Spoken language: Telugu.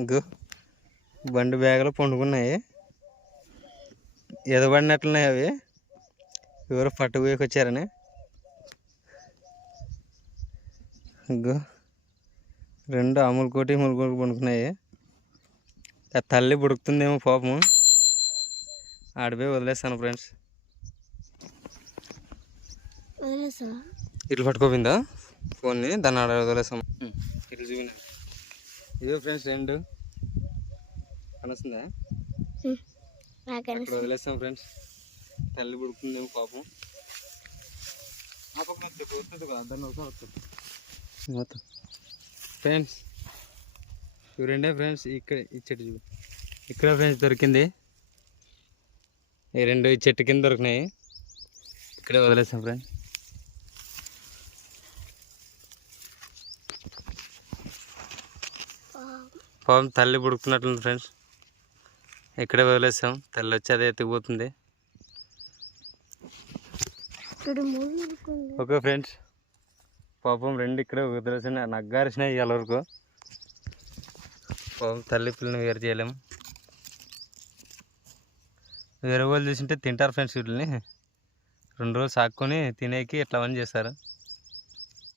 ఇంకో బండి బ్యాగులో పండుకున్నాయి. ఎదబడినట్లున్నాయి అవి, ఎవరో పట్టుకుపోయి వచ్చారని. ఇంకో రెండు అములుకోటి ములుకోటి పండుకున్నాయి. ఆ తల్లి బుడుకుతుందేమో పాపము, ఆడిపోయి వదిలేస్తాను ఫ్రెండ్స్. ఇట్లా పట్టుకోపోయిందా ఫోన్ని, దాన్ని ఆడ వదిలేస్తాం. ఇట్లా చూపిన ఇదో ఫ్రెండ్స్ రెండు కనొస్తుందా, అక్కడ వదిలేస్తాం ఫ్రెండ్స్. తల్లి బుడుకుతుందేమో పాపం. ఆ పక్కన వస్తుంది కదా, దాన్ని వస్తుంది మొత్తం ఫ్రెండ్స్. ఇవి రెండే ఫ్రెండ్స్. ఇక్కడ ఈ చెట్టు చూడు, ఇక్కడ ఫ్రెండ్స్ దొరికింది. ఈ రెండు ఈ చెట్టు కింద దొరికినాయి, ఇక్కడే వదిలేస్తాం ఫ్రెండ్స్. పాపం తల్లి బుడుకున్నట్లుంది ఫ్రెండ్స్, ఇక్కడే వదిలేస్తాం. తల్లి వచ్చి అదే ఎత్తుకుపోతుంది. ఓకే ఫ్రెండ్స్, పాపం రెండు ఇక్కడే వదిలేసిన నగ్గారిసినాయి ఇవాళ వరకు. పాపం తల్లి పిల్లని వేరు చేయలేము. వేరే వాళ్ళు చూసింటే తింటారు ఫ్రెండ్స్, వీటిని 2 రోజులు సాక్కొని తినేకి ఇట్లా పని చేస్తారు.